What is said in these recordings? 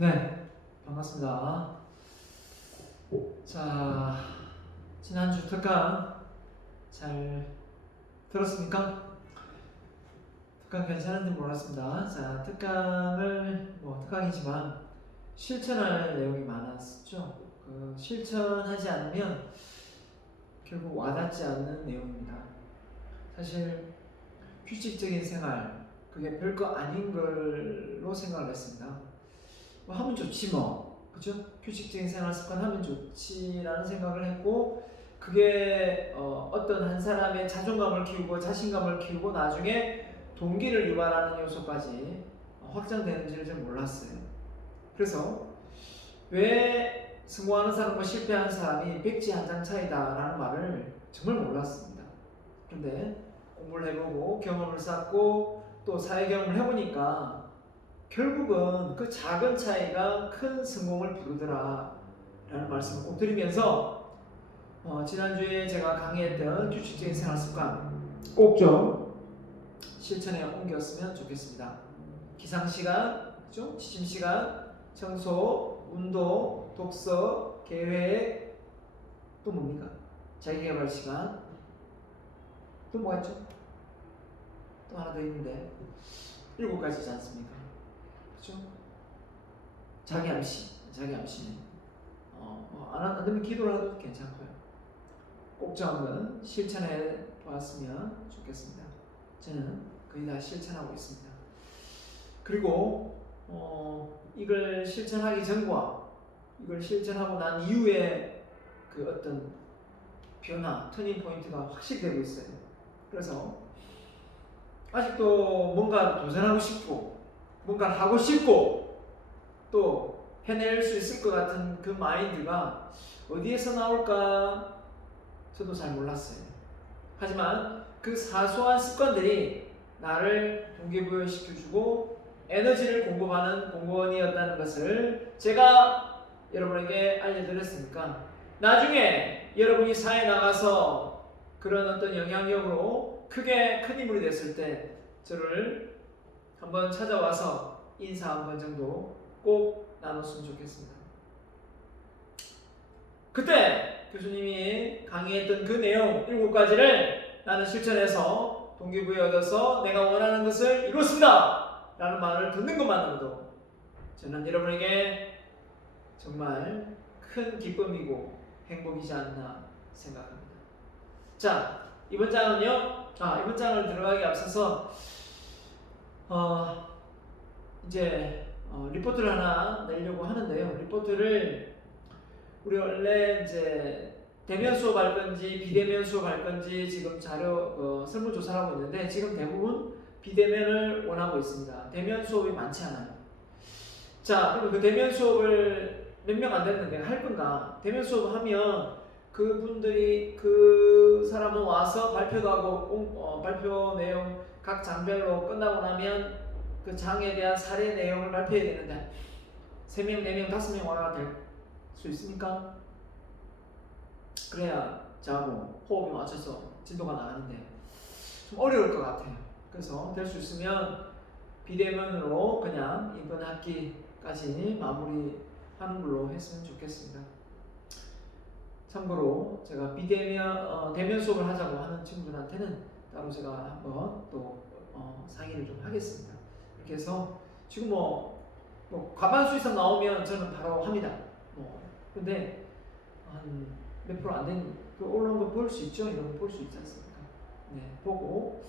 네, 반갑습니다. 자, 지난주 특강 잘 들었습니까? 특강 괜찮은지 몰랐습니다. 자, 특강을 특강이지만 실천할 내용이 많았었죠. 그 실천하지 않으면 결국 와닿지 않는 내용입니다. 사실 규칙적인 생활, 그게 별거 아닌 걸로 생각을 했습니다. 하면 좋지 그죠? 규칙적인 생활 습관 하면 좋지라는 생각을 했고, 그게 어떤 한 사람의 자존감을 키우고 자신감을 키우고 나중에 동기를 유발하는 요소까지 확장되는지를 잘 몰랐어요. 그래서 왜 성공하는 사람과 실패하는 사람이 백지 한 장 차이다라는 말을 정말 몰랐습니다. 그런데 공부를 해보고 경험을 쌓고 또 사회 경험을 해보니까 결국은 그 작은 차이가 큰 성공을 부르더라 라는 말씀을 꼭 드리면서 지난주에 제가 강의했던 규칙적인 생활 습관 꼭 좀 실천에 옮겼으면 좋겠습니다. 기상시간, 그렇죠? 취침시간, 청소, 운동, 독서, 계획, 또 뭡니까? 자기개발 시간, 또 뭐가 있죠? 또 하나 더 있는데 7가지지 않습니까? 그렇죠? 자기 암시는 안 되면 기도를 해도 괜찮고요. 꼭 좀 한번 실천해 보았으면 좋겠습니다. 저는 거의 다 실천하고 있습니다. 그리고 이걸 실천하기 전과 이걸 실천하고 난 이후에 그 어떤 변화, 터닝 포인트가 확실히 되고 있어요. 그래서 아직도 뭔가 도전하고 싶고 뭔가 하고 싶고 또 해낼 수 있을 것 같은 그 마인드가 어디에서 나올까 저도 잘 몰랐어요. 하지만 그 사소한 습관들이 나를 동기부여시켜주고 에너지를 공급하는 공무원이었다는 것을 제가 여러분에게 알려드렸으니까 나중에 여러분이 사회에 나가서 그런 어떤 영향력으로 크게 큰 인물이 됐을 때 저를 한번 찾아와서 인사 한번 정도 꼭 나눴으면 좋겠습니다. 그때 교수님이 강의했던 그 내용 7가지를 나는 실천해서 동기부여 얻어서 내가 원하는 것을 이뤘습니다 라는 말을 듣는 것만으로도 저는 여러분에게 정말 큰 기쁨이고 행복이지 않나 생각합니다. 자, 이번 장은요. 이번 장을 들어가기 앞서서 이제 리포트를 하나 내려고 하는데요. 리포트를 우리 원래 이제 대면 수업할 건지 비대면 수업할 건지 지금 자료 설문조사를 하고 있는데 지금 대부분 비대면을 원하고 있습니다. 대면 수업이 많지 않아요. 자, 그럼 그 대면 수업을 몇 명 안 되는데 할 건가? 대면 수업 하면 그분들이 그 사람은 와서 발표도 하고 발표 내용 각 장별로 끝나고 나면 그 장에 대한 사례 내용을 발표해야 되는데 3명, 4명, 5명 와야 될 수 있습니까? 그래야 저하고 호흡이 맞춰서 진도가 나가는데 좀 어려울 것 같아요. 그래서 될 수 있으면 비대면으로 그냥 이번 학기까지 마무리하는 걸로 했으면 좋겠습니다. 참고로 제가 비대면 대면 수업을 하자고 하는 친구들한테는 따로 제가 한번 또 상의를 좀 하겠습니다. 이렇게 해서 지금 과반수 이상 나오면 저는 바로 합니다. 근데 한 몇 프로 안 되는 그 올라온 거 볼 수 있죠? 이런 거 볼 수 있지 않습니까? 네, 보고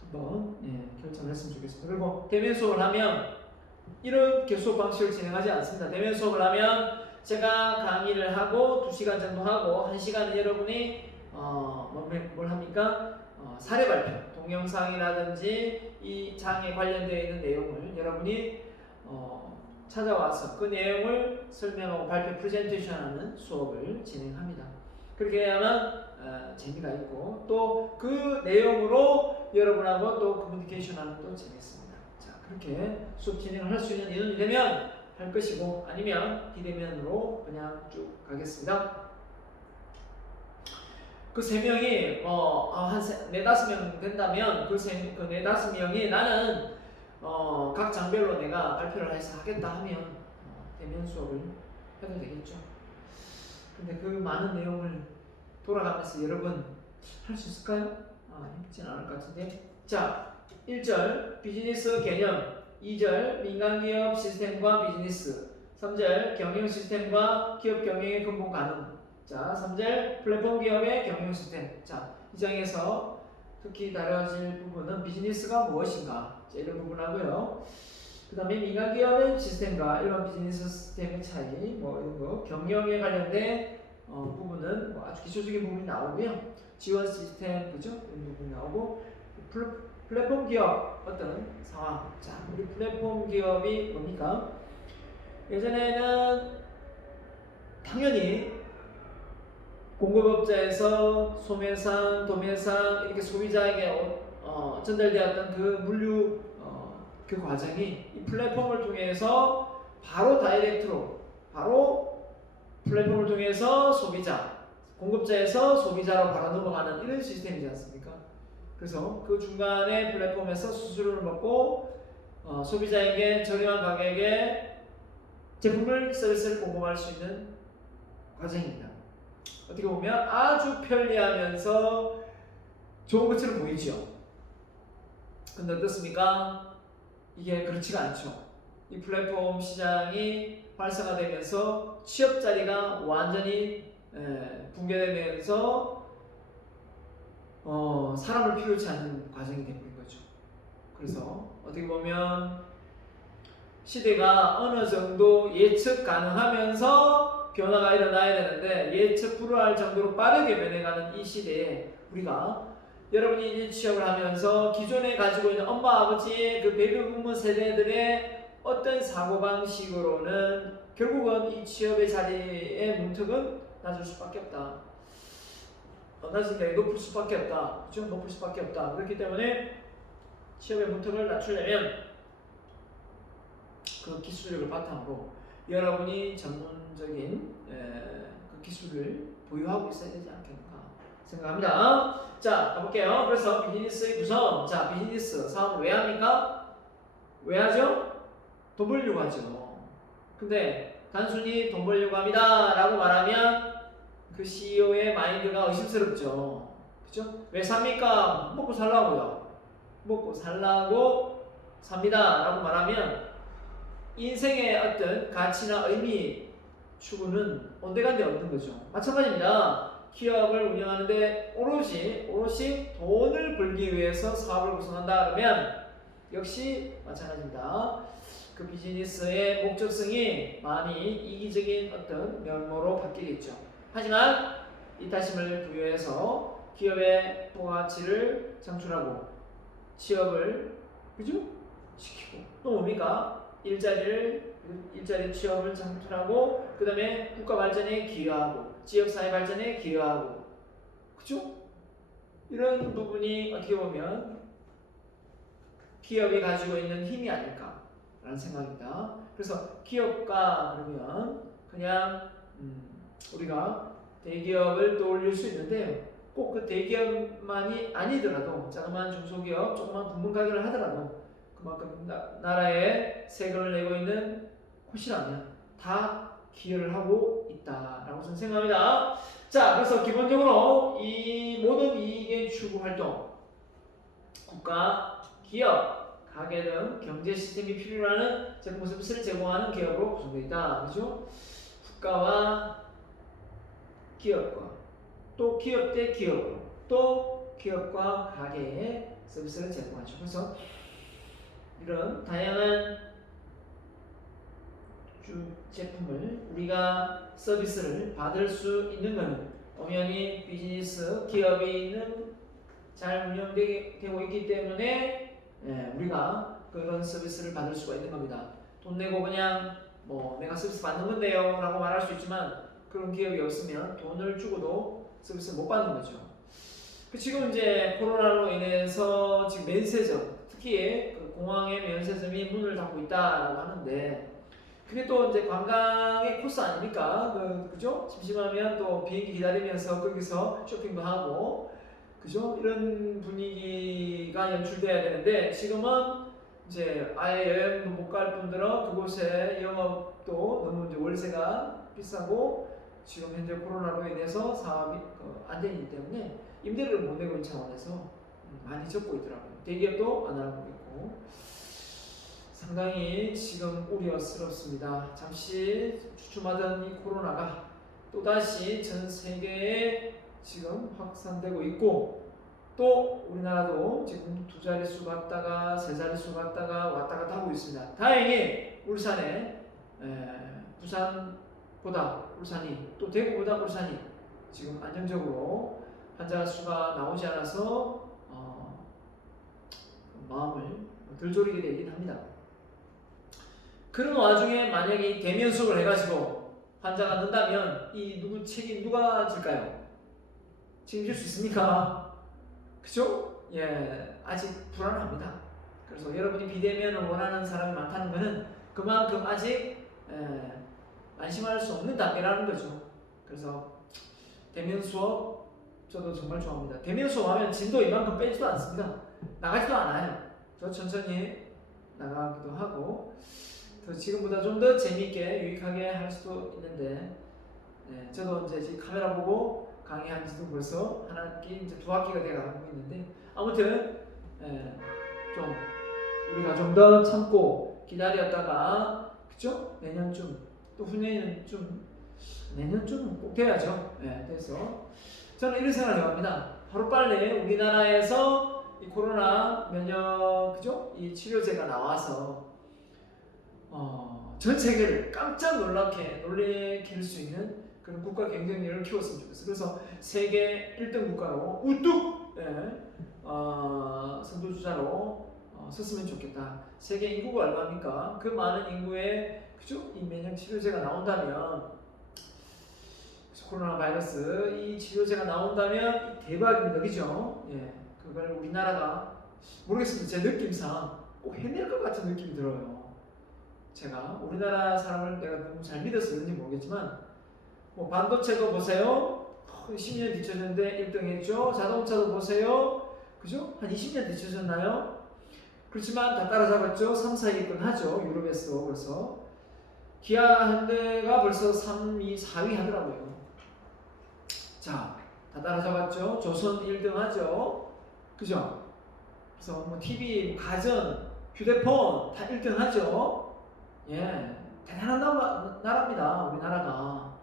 한번 결정을 했으면 좋겠습니다. 그리고 대면 수업을 하면 이렇게 수업 방식을 진행하지 않습니다. 대면 수업을 하면 제가 강의를 하고 2시간 정도 하고 1시간은 여러분이 뭘 합니까? 사례 발표, 동영상이라든지 이 장에 관련되어 있는 내용을 여러분이 찾아와서 그 내용을 설명하고 발표 프레젠테이션하는 수업을 진행합니다. 그렇게 해야만 재미가 있고 또 그 내용으로 여러분하고 또 커뮤니케이션하는 또 재밌습니다. 자, 그렇게 수업 진행을 할 수 있는 인원이 되면 할 것이고 아니면 비대면으로 그냥 쭉 가겠습니다. 그 3명이 한 4-5명 된다면 그 4-5명이 나는 각 장별로 내가 발표를 해서 하겠다 하면 대면 수업을 해도 되겠죠. 근데 그 많은 내용을 돌아가면서 여러분 할 수 있을까요? 쉽진 않을 것 같은데. 자, 1절 비즈니스 개념, 2절 민간기업 시스템과 비즈니스, 3절 경영 시스템과 기업 경영의 근본 가능. 자, 3절 플랫폼 기업의 경영 시스템. 자, 이 장에서 특히 다뤄질 부분은 비즈니스가 무엇인가, 자, 이런 부분하고요. 그 다음에 민간기업의 시스템과 일반 비즈니스 시스템의 차이, 뭐 이런 거, 경영에 관련된 부분은 뭐 아주 기초적인 부분이 나오고요. 지원 시스템, 그죠? 이런 부분이 나오고, 플랫폼 기업 어떤 상황. 자, 우리 플랫폼 기업이 뭡니까? 예전에는 당연히 공급업자에서 소매상, 도매상 이렇게 소비자에게 전달되었던 그 물류 그 과정이 이 플랫폼을 통해서 바로 다이렉트로, 바로 플랫폼을 통해서 소비자, 공급자에서 소비자로 바로 넘어가는 이런 시스템이지 않습니까? 그래서 그 중간에 플랫폼에서 수수료를 먹고 소비자에게 저렴한 가격에 제품을, 서비스를 공급할 수 있는 과정입니다. 어떻게 보면 아주 편리하면서 좋은 것처럼 보이죠. 근데 어떻습니까? 이게 그렇지가 않죠. 이 플랫폼 시장이 활성화되면서 취업 자리가 완전히 붕괴되면서 사람을 필요치 않는 과정이 되는 거죠. 그래서 어떻게 보면 시대가 어느 정도 예측 가능하면서 변화가 일어나야 되는데 예측 불허할 정도로 빠르게 변해가는 이 시대에 우리가, 여러분이 이제 취업을 하면서 기존에 가지고 있는 엄마 아버지의 그 베이비부모 세대들의 어떤 사고방식으로는 결국은 이 취업의 자리의 문턱은 낮을 수밖에 없다. 낮은 게 높을 수밖에 없다. 그렇죠? 높을 수밖에 없다. 그렇기 때문에 취업의 문턱을 낮추려면 그 기술력을 바탕으로 여러분이 전문적인 그 기술을 보유하고 있어야 되지 않겠는가 생각합니다. 자, 가볼게요. 그래서 비즈니스의 구성. 자, 비즈니스 사업을 왜 합니까? 왜 하죠? 돈 벌려고 하죠. 근데 단순히 돈 벌려고 합니다 라고 말하면 그 CEO의 마인드가 의심스럽죠. 그죠? 왜 삽니까? 먹고 살라고요. 먹고 살라고 삽니다 라고 말하면 인생의 어떤 가치나 의미 추구는 온데간데 없는 거죠. 마찬가지입니다. 기업을 운영하는데 오롯이 돈을 벌기 위해서 사업을 구성한다 그러면 역시 마찬가지입니다. 그 비즈니스의 목적성이 많이 이기적인 어떤 면모로 바뀌겠죠. 하지만 이타심을 부여해서 기업의 부가가치를 창출하고 취업을, 그죠? 시키고 또 뭡니까? 일자리 취업을 창출하고 그 다음에 국가 발전에 기여하고 지역사회 발전에 기여하고, 그죠? 이런 부분이 어떻게 보면 기업이 가지고 있는 힘이 아닐까라는 생각입니다. 그래서 기업가 그러면 그냥 우리가 대기업을 떠올릴 수 있는데요. 꼭 그 대기업만이 아니더라도 자그마한 중소기업, 조그만 부문 가게를 하더라도 그만큼 나라에 세금을 내고 있는 곳이라면 다 기여를 하고 있다라고 저는 생각합니다. 자, 그래서 기본적으로 이 모든 이익의 추구 활동, 국가, 기업, 가게 등 경제 시스템이 필요로 하는 제품 서비스를 제공하는 기업으로 구성되어 있다. 그렇죠? 국가와 기업과 또 기업 대 기업으로 또 기업과 가게에 서비스를 제공하죠. 그래서 이런 다양한 제품을 우리가 서비스를 받을 수 있는 것은 엄연히 비즈니스 기업이 잘 운영되고 있기 때문에 우리가 그런 서비스를 받을 수가 있는 겁니다. 돈 내고 그냥 뭐 내가 서비스 받는 건데요 라고 말할 수 있지만 그런 기업이 없으면 돈을 주고도 서비스를 못 받는 거죠. 지금 이제 코로나로 인해서 지금 면세점, 특히 그 공항의 면세점이 문을 닫고 있다라고 하는데 그게 또 이제 관광의 코스 아닙니까? 그죠? 심심하면 또 비행기 기다리면서 거기서 쇼핑도 하고, 그죠? 이런 분위기가 연출돼야 되는데 지금은 이제 아예 여행도 못 갈 분들은 그곳에 영업도 너무 이제 월세가 비싸고 지금 현재 코로나로 인해서 사업이 안 되기 때문에 임대료를 못 내고 있는 차원에서 많이 적고 있더라고요. 대기업도 안 하고 있고 상당히 지금 우려스럽습니다. 잠시 주춤하던 이 코로나가 또다시 전 세계에 지금 확산되고 있고 또 우리나라도 지금 두 자릿수 갔다가 세 자릿수 갔다가 왔다 갔다 하고 있습니다. 다행히 울산에 부산보다 울산이 또 대구보다 울산이 지금 안정적으로 환자 수가 나오지 않아서 마음을 덜 졸이게 되긴 합니다. 그런 와중에 만약에 대면 수업을 해가지고 환자가 는다면 이 누구 책임 누가 질까요? 책임질 수 있습니까? 그죠? 예, 아직 불안합니다. 그래서 여러분이 비대면을 원하는 사람이 많다는 것은 그만큼 아직 안심할 수 없는 단계라는 거죠. 그래서 대면 수업 저도 정말 좋아합니다. 대면 수업하면 진도 이만큼 빼지도 않습니다. 나가지도 않아요. 저 천천히 나가기도 하고 더 지금보다 좀 더 재미있게 유익하게 할 수도 있는데 저도 이제 지금 카메라 보고 강의한 지도 벌써 한 학기 이제 두 학기가 돼가고 있는데 아무튼 좀 우리가 좀 더 참고 기다렸다가 그죠? 내년쯤 또 내년쯤 꼭 돼야죠. 그래서 저는 이런 생각을 해봅니다. 하루빨리 우리나라에서 이 코로나 면역 그죠? 이 치료제가 나와서 전 세계를 깜짝 놀래킬 수 있는 그런 국가 경쟁력을 키웠으면 좋겠어요. 그래서 세계 1등 국가로 우뚝 선두주자로 섰으면 좋겠다. 세계 인구가 얼마입니까? 그 많은 인구에 그죠? 이 면역 치료제가 나온다면 코로나 바이러스 이 치료제가 나온다면 대박입니다. 그죠? 그걸 우리나라가 모르겠습니다. 제 느낌상 꼭 해낼 것 같은 느낌이 들어요. 제가 우리나라 사람을 내가 너무 잘 믿어서 그런지 모르겠지만 뭐 반도체도 보세요. 10년 뒤쳐졌는데 1등 했죠. 자동차도 보세요. 그죠? 한 20년 뒤쳐졌나요? 그렇지만 다 따라잡았죠. 3, 4위권 하죠. 유럽에서 벌써. 기아 현대가 벌써 3, 2, 4위 하더라고요. 자, 다 따라잡았죠. 조선 1등 하죠. 그죠? 그래서 뭐 TV, 가전, 휴대폰 다 1등 하죠. 대단한 나라입니다. 우리나라가.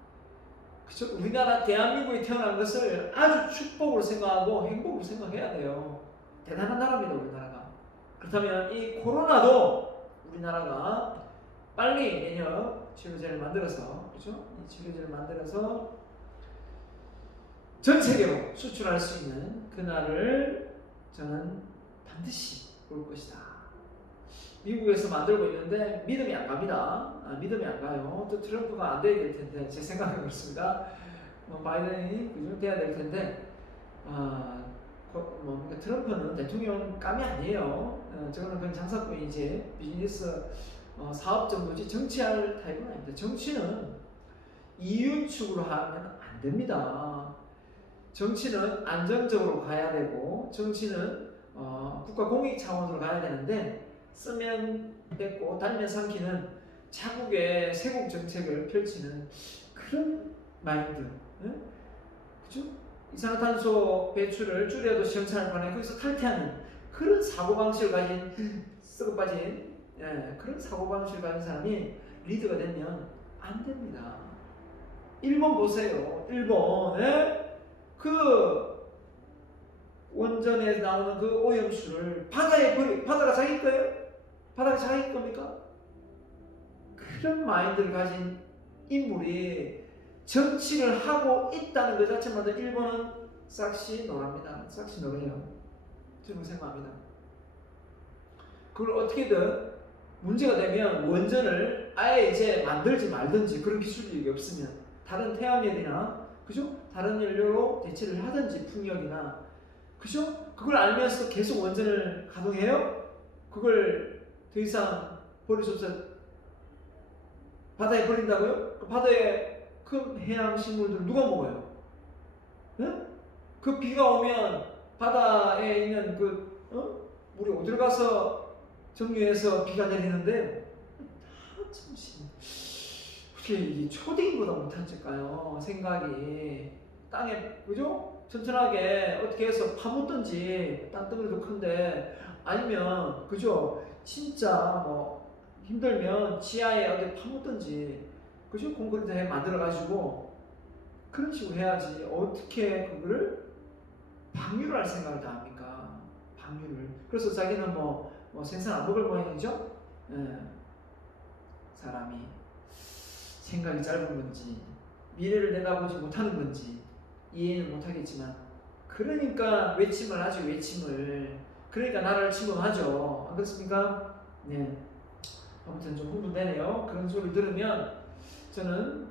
그쵸? 우리나라 대한민국에 태어난 것을 아주 축복으로 생각하고 행복으로 생각해야 돼요. 대단한 나라입니다. 우리나라가. 그렇다면 이 코로나도 우리나라가 빨리 면역 치료제를 만들어서 그죠? 이 치료제를 만들어서 전 세계로 수출할 수 있는 그날을 저는 반드시 올 것이다. 미국에서 만들고 있는데 믿음이 안 갑니다. 믿음이 안 가요. 또 트럼프가 안 돼야 될 텐데 제 생각은 그렇습니다. 바이든이 그중 돼야 될 텐데 트럼프는 대통령감이 아니에요. 저거는 그냥 장사꾼이지 비즈니스 사업 정도지 정치할 타입은 아닙니다. 정치는 이윤축으로 하면 안 됩니다. 정치는 안정적으로 가야 되고 정치는 국가 공익 차원으로 가야 되는데 쓰면 뱉고 달면 삼키는 자국의 세국 정책을 펼치는 그런 마인드, 그죠? 이산화탄소 배출을 줄여도 시원찮을 판에 거기서 탈퇴하는 그런 사고방식을 가진 썩어 빠진 그런 사고방식을 가진 사람이 리더가 되면 안 됩니다. 일본 보세요. 일본 그 원전에 나오는 그 오염수를 바다가 자기 거예요? 바다가 자기 겁니까? 그런 마인드를 가진 인물이 정치를 하고 있다는 것 자체마다 일본은 싹시 노랍니다. 싹시 노래요. 저는 생각합니다. 그걸 어떻게든 문제가 되면 원전을 아예 이제 만들지 말든지 그런 기술력이 없으면 다른 태양열이나 그죠? 다른 연료로 대체를 하든지 풍력이나 그죠? 그걸 알면서 계속 원전을 가동해요? 그걸 더 이상 버릴 수 없어 바다에 버린다고요? 그 바다에 큰 해양 식물들 누가 먹어요? 그 비가 오면 바다에 있는 그 물이 어디로 가서 정유에서 비가 내리는데 참 어떻게 이 초딩보다 못할까요? 생각이 땅에 그죠? 튼튼하게 어떻게 해서 파묻든지 땅덩어리도 큰데 아니면 그죠? 진짜 뭐 힘들면 지하에 어디 파묻든지 그죠? 콘크리트 해 만들어 가지고 그런 식으로 해야지 어떻게 그거를 방류를 할 생각을 다 합니까? 방류를. 그래서 자기는 뭐 생선 안 먹을 모양이죠? 예. 사람이 생각이 짧은 건지 미래를 내다보지 못하는 건지 이해는 못하겠지만 그러니까 외침을 하죠. 외침을. 그러니까 나라를 침범하죠. 안 그렇습니까? 네. 아무튼 좀 흥분되네요. 그런 소리를 들으면 저는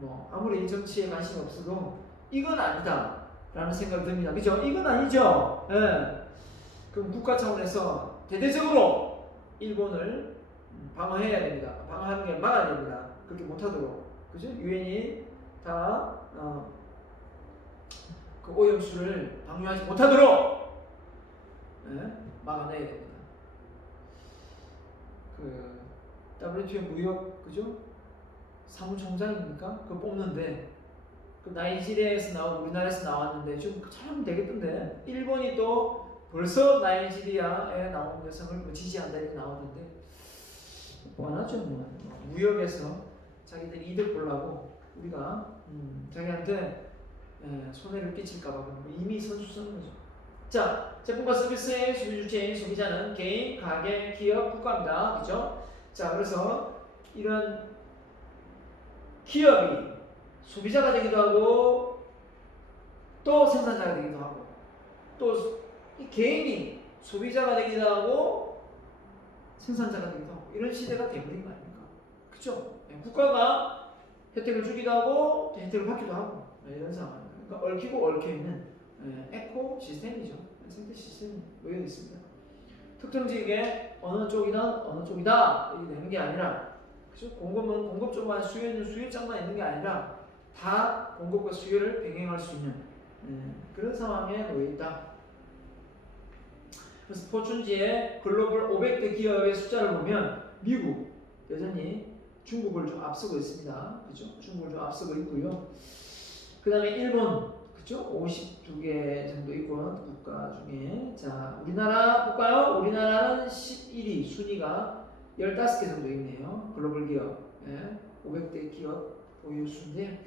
뭐 아무리 정치에 관심이 없어도 이건 아니다 라는 생각이 듭니다. 그죠? 이건 아니죠. 예. 그럼 국가 차원에서 대대적으로 일본을 방어해야 됩니다. 방어하는 게 막아야 됩니다. 그렇게 못하도록. 그죠? 유엔이 다 그 오염수를 방류하지 못하도록 막아내야 됩니다. 그 WTO 무역 그죠? 사무총장입니까? 그거 뽑는데 그 나이지리아에서 나오고 우리나라에서 나왔는데 좀 잘하면 되겠던데 일본이 또 벌써 나이지리아에 나온 여성을 뭐 지지한다 이렇게 나오던데 뻔하죠. 뭐 무역에서 자기들 이득 보려고 우리가 자기한테 손해를 끼칠까봐 이미 선수 쓰는 거죠. 자, 제품과 서비스의 소비 주체인 소비자는 개인, 가게, 기업, 국가입니다. 그죠? 자, 그래서 이런 기업이 소비자가 되기도 하고 또 생산자가 되기도 하고 또 이 개인이 소비자가 되기도 하고 생산자가 되기도 하고 이런 시대가 되버린 거 아닙니까? 그죠? 국가가 혜택을 주기도 하고 혜택을 받기도 하고 이런 상황입니다. 그러니까 얽히고 얽혀있는 에코 시스템이죠. 생태 시스템이 놓여 있습니다. 특정 지역에 어느 쪽이다 이렇게 되는 게 아니라 그죠? 공급은 공급 쪽만 수요는 수요 쪽만 있는 게 아니라 다 공급과 수요를 병행할 수 있는 그런 상황에 놓여 있다. 그래서 포춘지의 글로벌 500대 기업의 숫자를 보면 미국 여전히 중국을 좀 앞서고 있습니다. 그죠? 중국을 좀 앞서고 있고요. 그 다음에 일본 그죠? 52개 정도 있고 국가 중에 자 우리나라 볼까요? 우리나라는 11위 순위가 15개 정도 있네요. 글로벌 기업 500대 기업 보유 수인데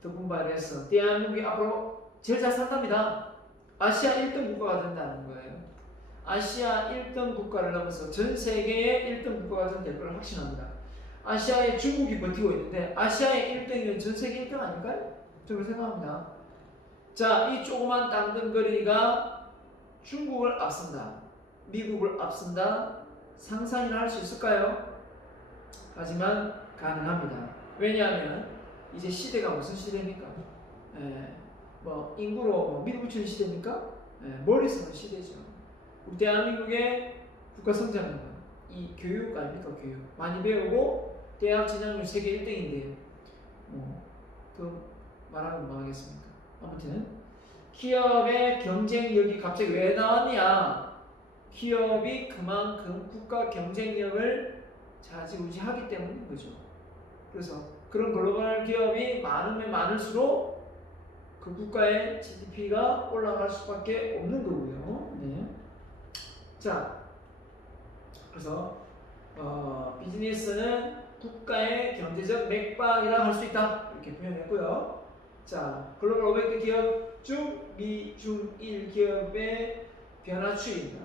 더 분발해서 대한민국이 앞으로 제일 잘 산답니다. 아시아 1등 국가가 된다는 거예요. 아시아 1등 국가를 넘어서 전 세계의 1등 국가가 될 걸 확신합니다. 아시아에 중국이 버티고 있는데 아시아의 1등이면 전 세계 1등 아닐까요? 저는 생각합니다. 자, 이 조그만 땅덩거리가 중국을 앞선다. 미국을 앞선다. 상상이나 할 수 있을까요? 하지만 가능합니다. 왜냐하면 이제 시대가 무슨 시대입니까? 뭐 인구로 밀어붙이는 시대입니까? 멀리서는 시대죠. 우리 대한민국의 국가 성장은 이 교육 아닙니까? 교육 많이 배우고 대학 진학률 세계 1등인데 더 말하면 뭐 하겠습니까? 아무튼 기업의 경쟁력이 갑자기 왜 나왔냐? 기업이 그만큼 국가 경쟁력을 좌지우지하기 때문인 거죠. 그래서 그런 글로벌 기업이 많으면 많을수록 그 국가의 GDP가 올라갈 수밖에 없는 거고요. 네. 자, 그래서 비즈니스는 국가의 경제적 맥박이라 할 수 있다 이렇게 표현했고요. 자, 글로벌 500개 기업 중 미, 중, 일 기업의 변화 추이입니다.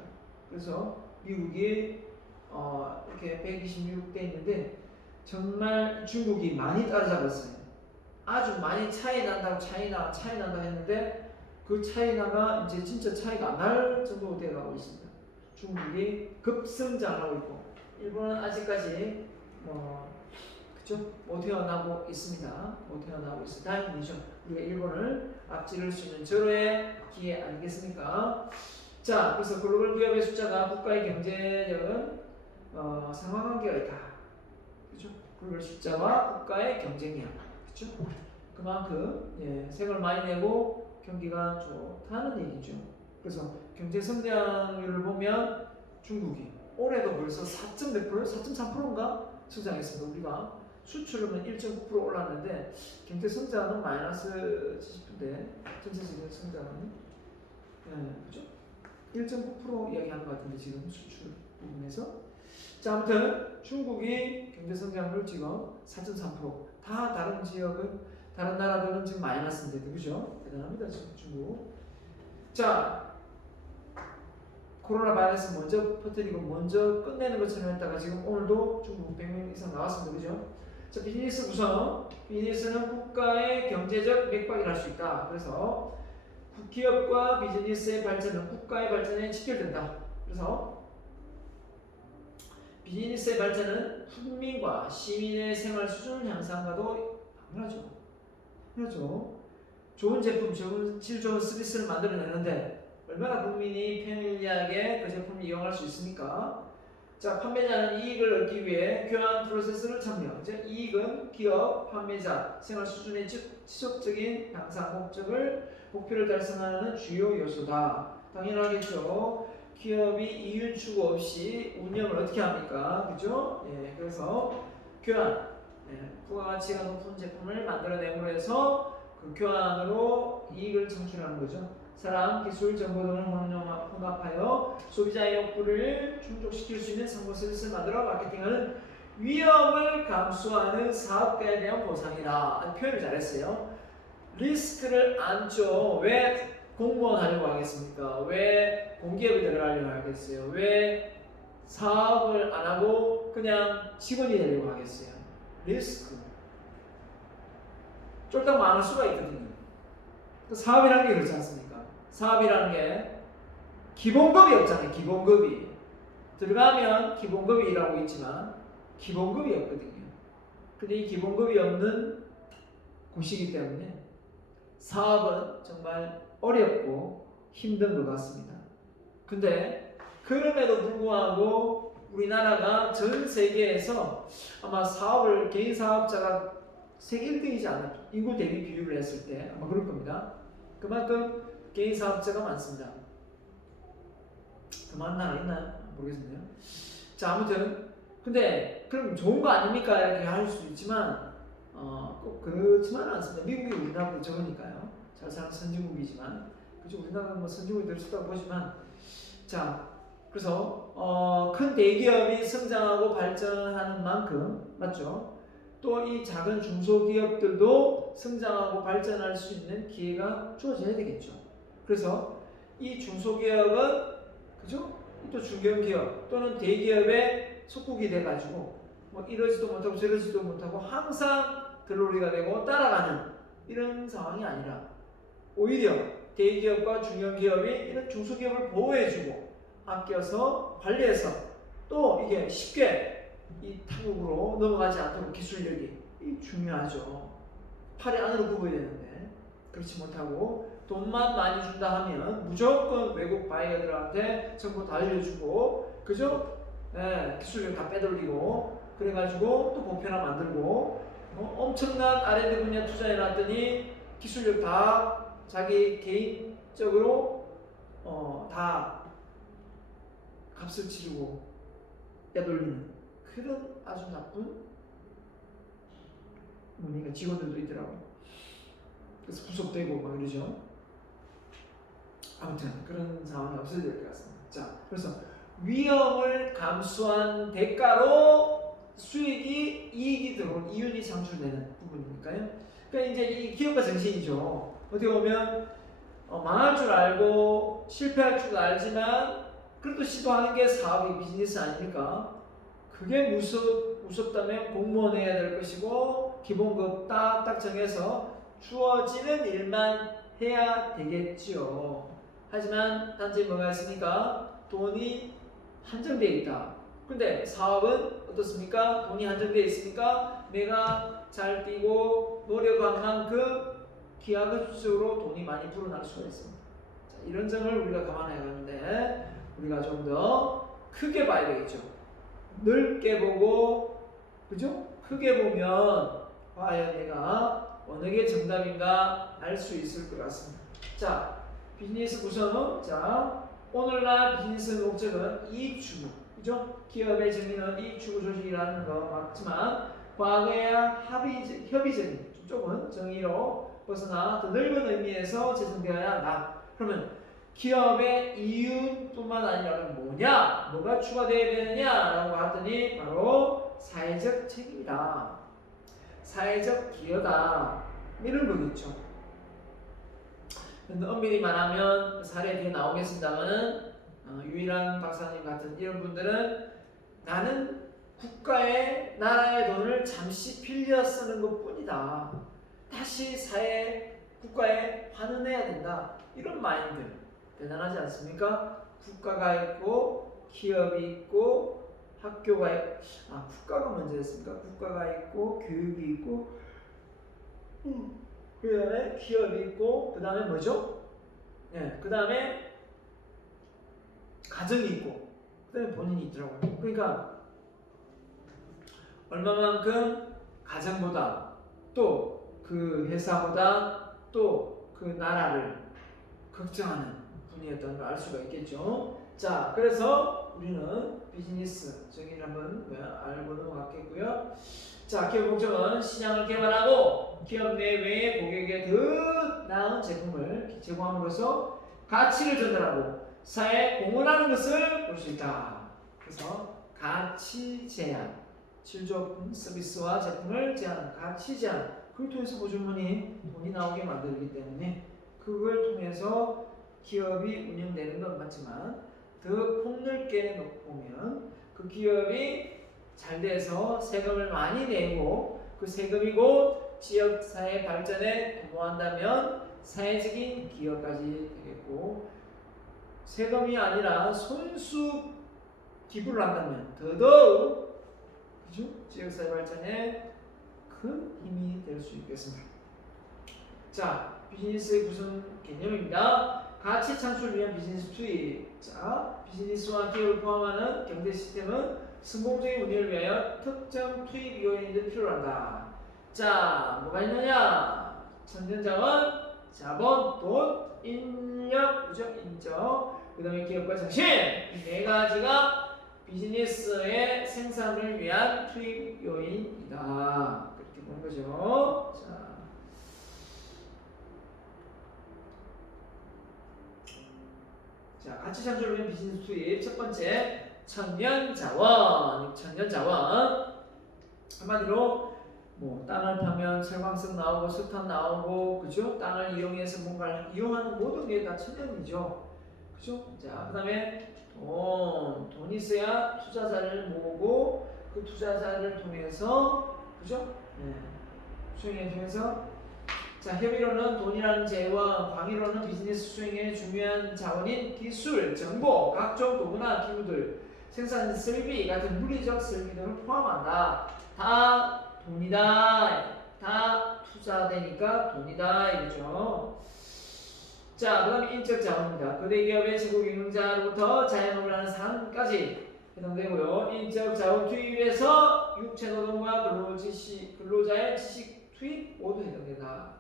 그래서 미국이 이렇게 126대 있는데 정말 중국이 많이 따라잡았어요. 아주 많이 차이 난다고 했는데 그 차이나가 이제 진짜 차이가 안 날 정도로 되어가고 있습니다. 중국이 급성장을 하고 있고 일본은 아직까지 그쵸? 못 태어나고 있습니다. 못 태어나고 있어. 다행이죠. 우리가 일본을 앞지를 수 있는 절호의 기회 아니겠습니까? 자, 그래서 글로벌 기업의 숫자가 국가의 경제력은 상관관계가 있다. 그죠? 글로벌 숫자와 국가의 경쟁력. 그죠? 그만큼 세금을 많이 내고 경기가 좋다는 얘기죠. 그래서 경제 성장률을 보면 중국이 올해도 벌써 4.3%인가 성장했습니다. 우리가 수출은 1.9% 올랐는데 경제 성장은 마이너스 싶은데 전체적인 성장은 그죠? 1.9% 이야기하는 것 같은데 지금 수출 부분에서 자 아무튼 중국이 경제 성장률 지금 4.3%다 다른 지역은 다른 나라들은 지금 마이너스인데 그죠? 대단합니다 지금 중국. 자 코로나 바이러스 먼저 퍼뜨리고 먼저 끝내는 것처럼 했다가 지금 오늘도 중국 100명 이상 나왔습니다. 그죠? 자, 비즈니스 구성. 비즈니스는 국가의 경제적 맥박이라 할 수 있다. 그래서 기업과 비즈니스의 발전은 국가의 발전에 직결된다. 그래서 비즈니스의 발전은 국민과 시민의 생활 수준 향상과도 당연하죠. 그렇죠. 좋은 제품, 질 좋은 서비스를 만들어내는데 얼마나 국민이 편리하게 그 제품을 이용할 수 있습니까? 자, 판매자는 이익을 얻기 위해 교환 프로세스를 참여. 즉, 이익은 기업, 판매자, 생활 수준의 지속적인 향상 목표를 달성하는 주요 요소다. 당연하겠죠. 기업이 이윤 추구 없이 운영을 어떻게 합니까? 그죠? 예, 그래서 교환, 부가가치가 높은 제품을 만들어내므로 해서 그 교환으로 이익을 창출하는 거죠. 사람, 기술, 정보 등을 혼합하여 소비자의 욕구를 충족시킬 수 있는 상품 서비스를 만들어 마케팅하는 위험을 감수하는 사업가에 대한 보상이다. 표현을 잘했어요. 리스크를 안죠. 왜 공무원 하려고 하겠습니까? 왜 공기업에 들어가려고 하겠어요? 왜 사업을 안 하고 그냥 직원이 되려고 하겠어요? 리스크. 쫄딱 망할 수가 있거든요. 사업이라는 게 그렇지 않습니까? 사업이라는 게 기본급이 없잖아요. 기본급이 들어가면 기본급이 일하고 있지만 기본급이 없거든요. 근데 이 기본급이 없는 곳이기 때문에 사업은 정말 어렵고 힘든 것 같습니다. 근데 그럼에도 불구하고 우리나라가 전 세계에서 아마 사업을 개인 사업자가 세계 1등이지 않나 인구 대비 비율을 했을 때 아마 그럴 겁니다. 그만큼 개인 사업자가 많습니다. 더 많은 나라 있나요? 모르겠네요. 자 아무튼 근데 그럼 좋은 거 아닙니까? 이렇게 할 수도 있지만 꼭 그렇지만은 않습니다. 미국이 우리나라보다 적으니까요. 잘 사는 선진국이지만 그죠? 우리나라는 뭐 선진국이 될 수 있다고 보지만 자 그래서 큰 대기업이 성장하고 발전하는 만큼 맞죠? 또 이 작은 중소기업들도 성장하고 발전할 수 있는 기회가 주어져야 되겠죠. 그래서 이 중소기업은 그죠? 또 중견기업 또는 대기업에 속국이 돼가지고 뭐 이러지도 못하고 저러지도 못하고 항상 들러리가 되고 따라가는 이런 상황이 아니라 오히려 대기업과 중견기업이 이런 중소기업을 보호해주고 아껴서 관리해서 또 이게 쉽게 이 타국으로 넘어가지 않도록 기술력이 중요하죠. 팔이 안으로 굽어야 되는데 그렇지 못하고 돈만 많이 준다 하면 무조건 외국 바이어들한테 정보 다 알려주고 그죠? 네, 기술력 다 빼돌리고 그래가지고 또 보편화 만들고 엄청난 R&D 분야 투자해놨더니 기술력 다 자기 개인적으로 다 값을 치르고 빼돌리는 그런 아주 나쁜 뭡니까 직원들도 있더라고요. 그래서 구속되고 막 이러죠. 아무튼 그런 상황이 없어야 될 것 같습니다. 자, 그래서 위험을 감수한 대가로 이익이 들어온 이윤이 창출되는 부분이니까요. 그러니까 이제 이 기업가 정신이죠. 어떻게 보면 망할 줄 알고 실패할 줄 알지만 그래도 시도하는 게 사업이 비즈니스 아닙니까? 그게 무섭다면 공무원 해야 될 것이고 기본급 딱딱 정해서 주어지는 일만 해야 되겠죠. 하지만 단점이 뭐가 있습니까? 돈이 한정되어 있다. 근데 사업은 어떻습니까? 돈이 한정되어 있으니까 내가 잘 뛰고 노력한 만큼 기하급수적으로 돈이 많이 불어날 수가 있습니다. 자, 이런 점을 우리가 감안해야 하는데 우리가 좀 더 크게 봐야 되겠죠. 넓게 보고 그죠? 크게 보면 과연 내가 어느 게 정답인가 알 수 있을 것 같습니다. 자, 비즈니스 구성은 자 오늘날 비즈니스 목적은 이익 추구. 그죠? 기업의 정의는 이익 추구 조직이라는 거 맞지만 과거에야 협의적인 좁은 정의로 벗어나 더 넓은 의미에서 제정되어야 한다. 그러면 기업의 이윤뿐만 아니라 뭐냐? 뭐가 추가되어야 되느냐라고 봤더니 바로 사회적 책임이다. 사회적 기여다. 이런 거겠죠. 엄밀히 말하면 사례 뒤에 나오겠습니다만은 유일한 박사님 같은 이런 분들은 나는 국가의 나라의 돈을 잠시 빌려 쓰는 것뿐이다. 다시 사회 국가에 환원해야 된다. 이런 마인드 대단하지 않습니까? 국가가 있고 기업이 있고 학교가 있고 국가가 먼저였습니까? 국가가 있고 교육이 있고 그 다음에 기업이 있고 그 다음에 뭐죠? 네, 그 다음에 가정이 있고 그 다음에 본인이 있더라고요. 그러니까 얼마만큼 가정보다 또 그 회사보다 또 그 나라를 걱정하는 분이었던 걸 알 수가 있겠죠. 자, 그래서 우리는 비즈니스 정의를 한번 알고 넘어갔겠고요. 자, 기업 목적은 시장을 개발하고 기업 내외의 고객에게 더 나은 제품을 제공함으로써 가치를 전달하고 사회에 공헌하는 것을 볼 수 있다. 그래서 가치 제한, 질조품, 서비스와 제품을 제한, 가치 제한, 그걸 통해서 보조문이 돈이 나오게 만들기 때문에 그걸 통해서 기업이 운영되는 건 맞지만 더 폭넓게 놓고 보면 그 기업이 잘 돼서 세금을 많이 내고 그 세금이 곧 지역사회 발전에 도모한다면 사회적인 기여까지 되겠고 세금이 아니라 손수 기부를 한다면 더더욱 그죠? 지역사회 발전에 큰 힘이 될 수 있겠습니다. 자, 비즈니스의 구성 개념입니다. 가치 창출을 위한 비즈니스 투입. 자, 비즈니스와 기업을 포함하는 경제 시스템은 성공적인 운영을 위하여 특정 투입 요인들이 필요하다. 자, 뭐가 있느냐? 천연자원, 자본, 돈, 인력, 그죠? 인적, 그 다음에 기업과 정신. 이 네 가지가 비즈니스의 생산을 위한 투입 요인이다. 그렇게 보는 거죠. 자, 가치 창출을 위한 비즈니스 투입. 첫 번째, 천연자원. 천연자원. 한마디로 뭐 땅을 파면 철광석 나오고 석탄 나오고 그죠? 땅을 이용해서 뭔가를 이용하는 모든 게 다 천연이죠. 그죠? 자, 그다음에 돈 있어야 투자자를 모으고 그 투자자를 통해서 그죠? 네. 수행에 통해서 자, 협의로는 돈이라는 재원, 광의로는 비즈니스 수행에 중요한 자원인 기술, 정보, 각종 도구나 기구들, 생산 설비 같은 물리적 설비 등을 포함한다. 다 돈이다. 다 투자되니까 돈이다 이거죠. 자, 그 다음에 인적 자원입니다. 거대 기업의 최고 경영자로부터 자영업을 하는 사람까지 해당되고요. 인적 자원 투입에서 육체 노동과 근로자의 지식 투입 모두 해당된다.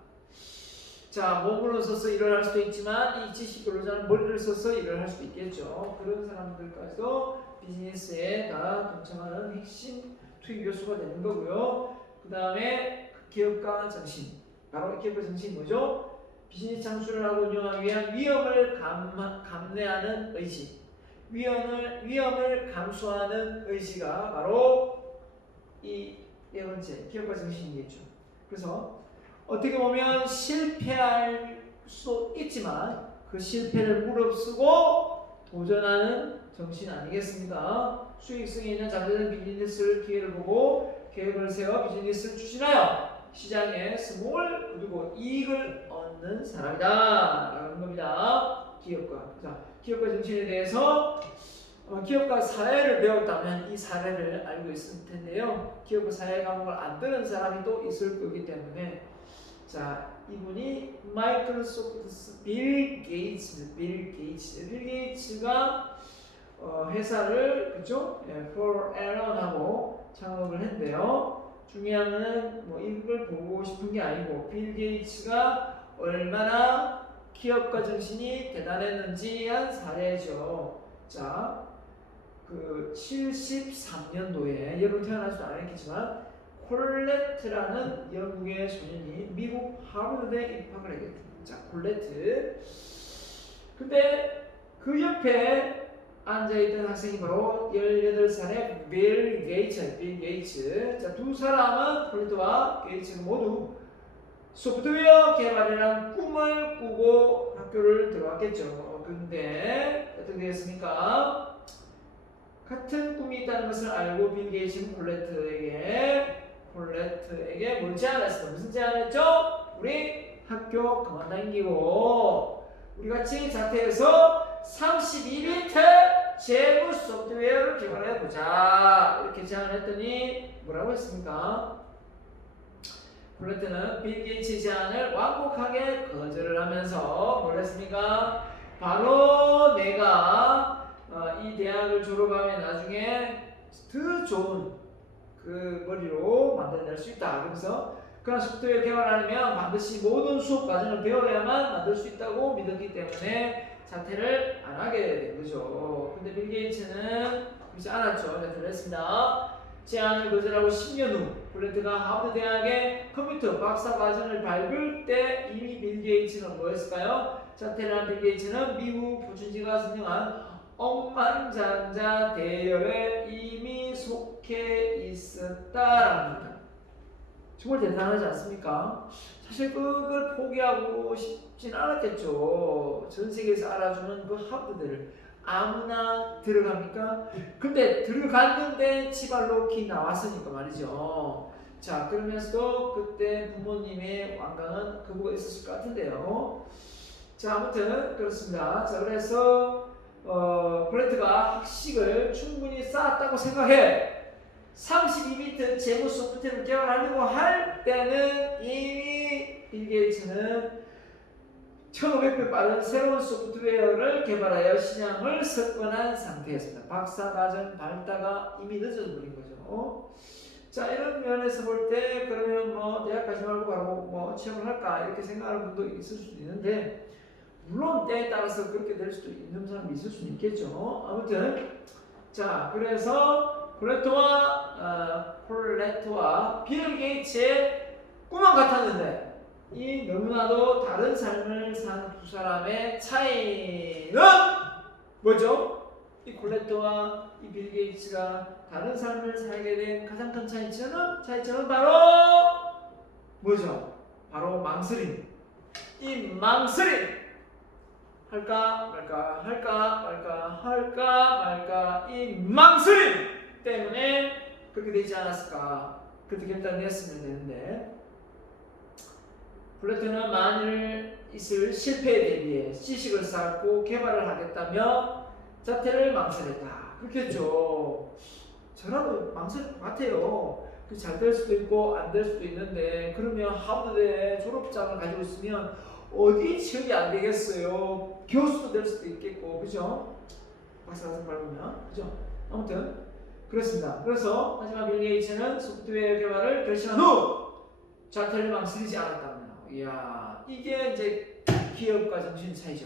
자, 몸으로 써서 일을 할 수도 있지만 이 지식 근로자는 머리를 써서 일을 할 수도 있겠죠. 그런 사람들까지도 비즈니스에 다 동참하는 핵심 투입 요소가 되는 거고요. 그 다음에 기업가 정신. 바로 기업가 정신이 뭐죠? 비즈니스 창출을 하고 운영하기 위한 위험을 감내하는 의지. 위험을 감수하는 의지가 바로 이 네 번째 기업가 정신이겠죠. 그래서 어떻게 보면 실패할 수 있지만 그 실패를 무릅쓰고 도전하는 정신 아니겠습니까? 수익성이 있는 잠재된 비즈니스 기회를 보고 계획을 세워 비즈니스를 추진하여 시장에 성공을 거두고 이익을 얻는 사람이다 라는 겁니다. 기업가. 자, 기업가 정신에 대해서 기업가 사회를 배웠다면 이 사례를 알고 있을 텐데요. 기업가 사회 과목을 안 들은 사람이 또 있을 거기 때문에 자, 이분이 마이크로소프트 빌 게이츠가 회사를 그죠? For Aaron하고 창업을 했는데요. 중요한 건 뭐 이걸 보고 싶은 게 아니고 빌 게이츠가 얼마나 기업가 정신이 대단했는지 한 사례죠. 자, 그 73년도에 여러분 태어나지도 않았겠지만 콜레트라는 영국의 소년이 미국 하버드대에 입학을 하게 됩니다. 자, 콜레트. 근데 그 옆에 앉아있던 학생이 바로 18살의 빌 게이츠. 자, 두 사람은 콜레트와 게이츠는 모두 소프트웨어 개발이라는 꿈을 꾸고 학교를 들어왔겠죠. 근데 어떻게 되었습니까? 같은 꿈이 있다는 것을 알고 빌 게이츠는 콜레트에게 뭘 제안했습니다. 무슨 제안했죠? 우리 학교 그만 다니고 우리 같이 자퇴해서 32비트 재무 소프트웨어를 개발해 보자. 이렇게 제안했더니 뭐라고 했습니까? 콜레트는 빌 게이츠 제안을 완곡하게 거절을 하면서 뭘 했습니까? 바로 내가 이 대학을 졸업하면 나중에 더 좋은 그 머리로 만들어낼 수 있다. 그래서 그런 소프트웨어 개발하려면 반드시 모든 수업 과정을 배워야만 만들 수 있다고 믿었기 때문에 자퇴를 안 하게 된 거죠. 근데 빌 게이츠는 그렇지 않았죠. 자퇴를 했습니다. 제안을 거절하고 10년 후 콜레트가 하버드 대학의 컴퓨터 박사 과정을 밟을 때 이미 빌 게이츠는 뭐였을까요? 자퇴를 한 빌 게이츠는 미국 보춘지가 선정한 억만장자 대열에 이미 속해 있었다라는 겁니다. 정말 대단하지 않습니까? 사실 그걸 포기하고 싶진 않았겠죠. 전 세계에서 알아주는 그 하버드를 아무나 들어갑니까? 근데 들어갔는데 치발로키 나왔으니까 말이죠. 자, 그러면서도 그때 부모님의 완강한 거부가 있었을 것 같은데요. 자, 아무튼 그렇습니다. 자, 그래서 콜레트가 학식을 충분히 쌓았다고 생각해. 32비트 재무 소프트웨어를 개발하려고 할 때는 이미 빌 게이츠는 1500배 빠른 새로운 소프트웨어를 개발하여 시장을 석권한 상태였습니다. 박사과정 밟다가 이미 늦어져 버린 거죠. 자, 이런 면에서 볼 때 그러면 뭐 대학 가지 말고 바로 뭐 취업을 할까 이렇게 생각하는 분도 있을 수도 있는데, 물론 때에 따라서 그렇게 될 수도 있는 사람이 있을 수는 있겠죠. 아무튼 자, 그래서 콜레트와 빌 게이츠의 꿈은 같았는데 이 너무나도 다른 삶을 사는 두 사람의 차이는 뭐죠? 이 콜레트와 이 빌 게이츠가 다른 삶을 살게 된 가장 큰 차이점은 바로 뭐죠? 바로 망설임. 이 망설임. 할까 말까 이 망설임 때문에 그렇게 되지 않았을까. 그렇게 결단을 했으면 되는데, 콜레트는 만일 있을 실패에 대비해 지식을 쌓고 개발을 하겠다며 자퇴를 망설였다. 그렇겠죠. 저라도 망설일 것 같아요. 잘 될 수도 있고 안 될 수도 있는데, 그러면 하버드대 졸업장을 가지고 있으면 어디 취업이 안 되겠어요. 교수도 될 수도 있겠고, 그죠? 박사과정 밟으면, 그죠? 아무튼 그렇습니다. 그래서 하지만 빌 게이츠는 소프트웨어 개발을 결심한 후 자퇴를 망설이지 않았답니다. 이야, 이게 이제 기업과 정신 차이죠.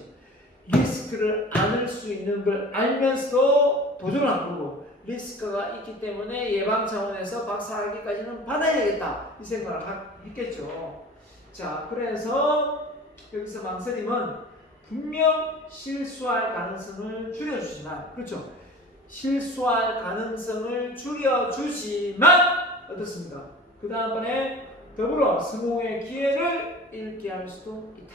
리스크를 안을 수 있는 걸 알면서도 도전을 안 하고, 리스크가 있기 때문에 예방 차원에서 박사학위까지는 받아야 되겠다 이 생각을 했겠죠. 자, 그래서 여기서 망설임은 분명 실수할 가능성을 줄여주지만, 그렇죠? 실수할 가능성을 줄여주지만 어떻습니까? 그 다음번에 더불어 성공의 기회를 잃게 할 수도 있다.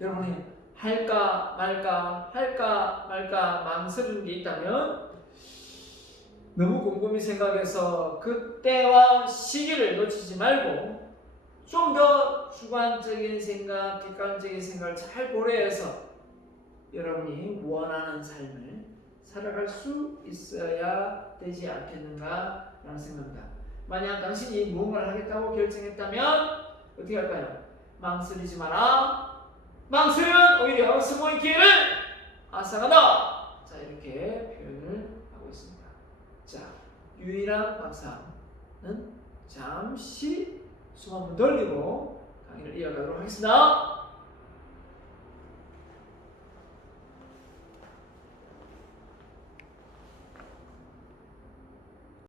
여러분이 할까 말까 망설이는 게 있다면 너무 곰곰이 생각해서 그때와 시기를 놓치지 말고 좀 더 주관적인 생각, 객관적인 생각을 잘 고려해서 여러분이 원하는 삶을 살아갈 수 있어야 되지 않겠는가 라는 생각입니다. 만약 당신이 무언가를 하겠다고 결정했다면 어떻게 할까요? 망설이지 마라. 망설이면 오히려 성공의 기회를 앗아간다. 자, 이렇게 표현을 하고 있습니다. 자, 유일한 박사는 잠시 숨 한번 돌리고 강의를 이어가도록 하겠습니다.